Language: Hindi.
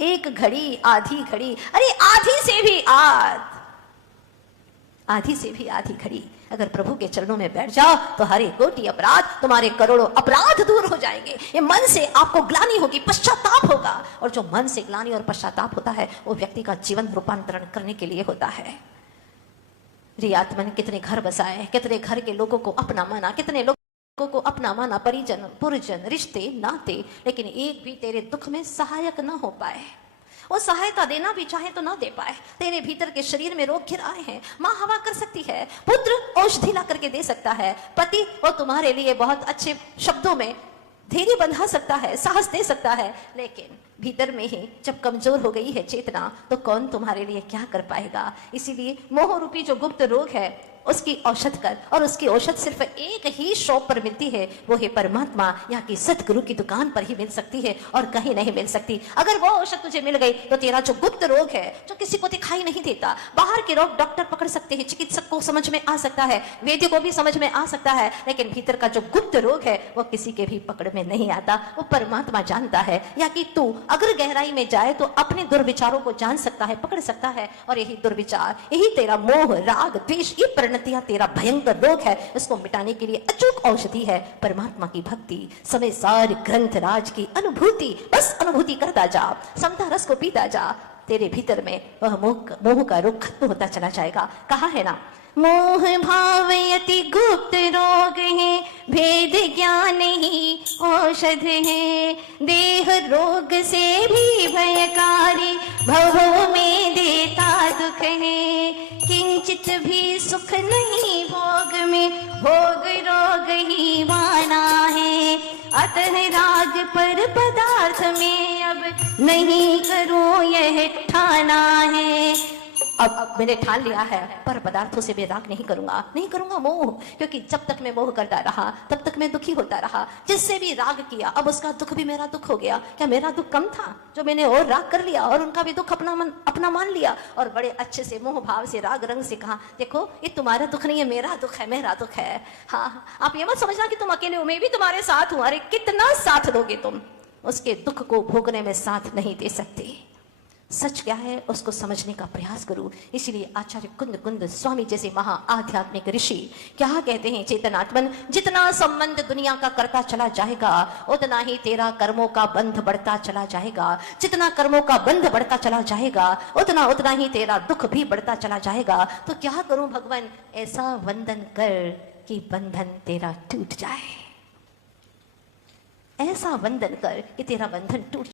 एक घड़ी आधी घड़ी, अरे आधी से भी आधी घड़ी अगर प्रभु के चरणों में बैठ जाओ तो हरे कोटि अपराध, तुम्हारे करोड़ों अपराध दूर हो जाएंगे। ये मन से आपको ग्लानि होगी, पश्चाताप होगा, और जो मन से ग्लानि और पश्चाताप होता है वो व्यक्ति का जीवन रूपांतरण करने के लिए होता है। रियात्मन कितने घर बसाए, कितने घर के लोगों को अपना माना, कितने लोगों को अपना माना, परिजन पुरजन रिश्ते नाते, लेकिन एक भी तेरे दुख में सहायक न हो पाए। वो सहायता देना भी चाहे तो ना दे पाए। तेरे भीतर के शरीर में रोग घिर आए हैं, माँ हवा कर सकती है, पुत्र औषधि ला करके दे सकता है, पति वो तुम्हारे लिए बहुत अच्छे शब्दों में धैर्य बंधा सकता है, साहस दे सकता है, लेकिन भीतर में ही जब कमजोर हो गई है चेतना तो कौन तुम्हारे लिए क्या कर पाएगा। इसीलिए मोह रूपी जो गुप्त रोग है उसकी औषध कर, और उसकी औषध सिर्फ एक ही शॉप पर मिलती है, वो है परमात्मा, यहाँ की सतगुरु की दुकान पर ही मिल सकती है और कहीं नहीं मिल सकती। अगर वो औषध तुझे मिल गई तो तेरा जो गुप्त रोग है, जो किसी को दिखाई नहीं देता, बाहर के रोग डॉक्टर पकड़ सकते हैं, चिकित्सक को समझ में आ सकता है, वैद्य को भी समझ में आ सकता है, लेकिन भीतर का जो गुप्त रोग है वो किसी के भी पकड़ में नहीं आता, वो परमात्मा जानता है। या कि तू अगर गहराई में जाए तो अपने दुर्विचारों को जान सकता है, पकड़ सकता है, और यही दुर्विचार, यही तेरा मोह राग द्वेष, ये तेरा भयंकर रोग है, इसको मिटाने के लिए अचूक औषधि है परमात्मा की भक्ति। समय सार ग्रंथ राज की अनुभूति, बस अनुभूति करता जा, समता रस को पीता जा, तेरे भीतर में वह मोह का रोग खत्म होता चला जाएगा। कहा है ना, मोह भाव अति गुप्त रोग है, भेद ज्ञान ही औषध है, देह रोग से भी भयकारी, भव में देता दुख है, किंचित भी सुख नहीं भोग में, भोग रोग ही वाना है, अतः राग पर पदार्थ में अब नहीं करूं यह ठाना है। अब मैंने ठान लिया है पर पदार्थों से मैं राग नहीं करूंगा मोह, क्योंकि जब तक मैं मोह करता रहा तब तक मैं दुखी होता रहा। जिससे भी राग किया अब उसका दुख भी मेरा दुख हो गया। क्या मेरा दुख कम था जो मैंने और राग कर लिया और उनका भी दुख अपना मान लिया, और बड़े अच्छे से मोह भाव से राग रंग से कहा, देखो ये तुम्हारा दुख नहीं है, मेरा दुख है, मेरा दुख है। हाँ, आप ये मत समझना कि तुम अकेले हो, मैं भी तुम्हारे साथ हूं। अरे कितना साथ दोगे तुम, उसके दुख को भोगने में साथ नहीं दे सकते। सच क्या है उसको समझने का प्रयास करूं। इसलिए आचार्य कुंद स्वामी जैसे महा आध्यात्मिक ऋषि क्या कहते हैं, चेतनात्मन, जितना संबंध दुनिया का करता चला जाएगा उतना ही तेरा कर्मों का बंध बढ़ता चला जाएगा। जितना कर्मों का बंध बढ़ता चला जाएगा उतना ही तेरा दुख भी बढ़ता चला जाएगा। तो क्या करूं भगवान, ऐसा वंदन कर कि बंधन तेरा टूट जाए, ऐसा वंदन कर कि तेरा बंधन टूट